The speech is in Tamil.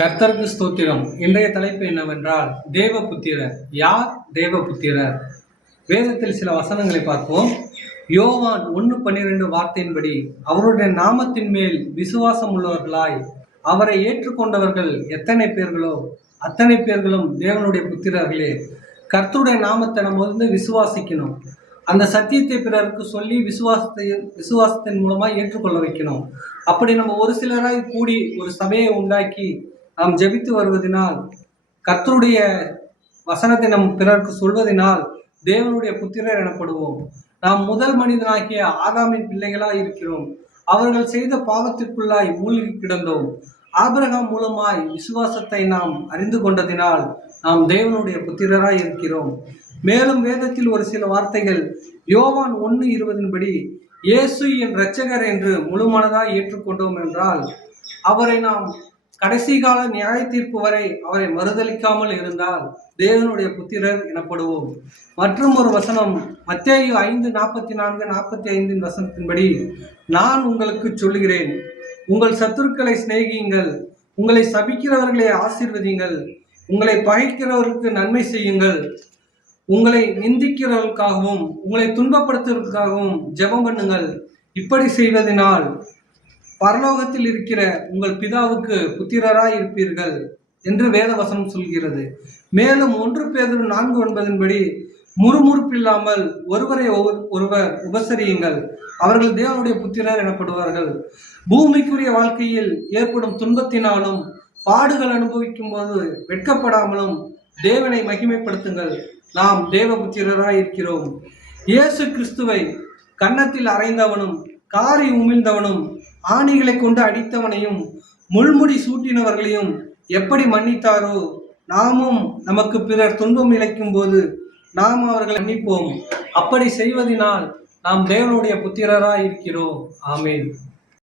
கர்த்தருக்கு ஸ்தோத்திரம். இன்றைய தலைப்பு என்னவென்றால் தேவபுத்திரர். யார் தேவபுத்திரர்? வேதத்தில் சில வசனங்களை பார்ப்போம். யோவான் 1:12 வார்த்தையின்படி, அவருடைய நாமத்தின் மேல் விசுவாசம் உள்ளவர்களாய் அவரை ஏற்றுக்கொண்டவர்கள் எத்தனை பேர்களோ அத்தனை பேர்களும் தேவனுடைய புத்திரர்களே. கர்த்தருடைய நாமத்தை நம்ம விசுவாசிக்கணும். அந்த சத்தியத்தை பிறருக்கு சொல்லி விசுவாசத்தின் மூலமாக ஏற்றுக்கொள்ள வைக்கணும். அப்படி நம்ம ஒரு சிலராய் கூடி ஒரு சபையை உண்டாக்கி நாம் ஜெபித்து வருவதனால், கர்த்தருடைய வசனத்தை நம் பிறருக்கு சொல்வதனால் தேவனுடைய புத்திரர் எனப்படுவோம். நாம் முதல் மனிதனாகிய ஆதாமின் பிள்ளைகளாய் இருக்கிறோம். அவர்கள் செய்த பாவத்திற்குள்ளாய் மூழ்கி கிடந்தோம். ஆபிரகாம் மூலமாய் விசுவாசத்தை நாம் அறிந்து கொண்டதினால் நாம் தேவனுடைய புத்திரராய் இருக்கிறோம். மேலும் வேதத்தில் ஒரு சில வார்த்தைகள் யோவான் 1:20 இயேசு என் இரட்சகர் என்று முழுமனதாய் ஏற்றுக்கொண்டோம் என்றால், அவரை நாம் கடைசி கால நியாய தீர்ப்பு வரை அவரை மறுதளிக்காமல் இருந்தால் தேவனுடைய புத்திரர் எனப்படுவோம். மற்றும் ஒரு வசனம் மத்தேயு 5:44-45 வசனத்தின்படி, நான் உங்களுக்கு சொல்லுகிறேன், உங்கள் சத்துருக்களை சிநேகியுங்கள், உங்களை சபிக்கிறவர்களை ஆசீர்வதியுங்கள், உங்களை பகைக்கிறவருக்கு நன்மை செய்யுங்கள், உங்களை நிந்திக்கிறவர்களுக்காகவும் உங்களை துன்பப்படுத்துவதற்காகவும் ஜெபம் பண்ணுங்கள். இப்படி செய்வதனால் பரலோகத்தில் இருக்கிற உங்கள் பிதாவுக்கு புத்திரராய் இருப்பீர்கள் என்று வேதவசனம் சொல்கிறது. மேலும் 1 பேதுரு 4:9 முறுமுறுப்பில்லாமல் ஒருவரை ஒருவர் உபசரியுங்கள், அவர்கள் தேவனுடைய புத்திரர் எனப்படுவார்கள். பூமிக்குரிய வாழ்க்கையில் ஏற்படும் துன்பத்தினாலும் பாடுகள் அனுபவிக்கும் போது வெட்கப்படாமலும் தேவனை மகிமைப்படுத்துங்கள். நாம் தேவ புத்திரராய் இருக்கிறோம். இயேசு கிறிஸ்துவை கன்னத்தில் அறைந்தவனும் காரி உமிழ்ந்தவனும் ஆணிகளை கொண்டு அடித்தவனையும் முள்முடி சூட்டினவர்களையும் எப்படி மன்னித்தாரோ, நாமும் நமக்கு பிறர் துன்பம் இழைக்கும் போது நாம் அவர்களை மன்னிப்போம். அப்படி செய்வதனால் நாம் தேவனுடைய புத்திரராய் இருக்கிறோம். ஆமென்.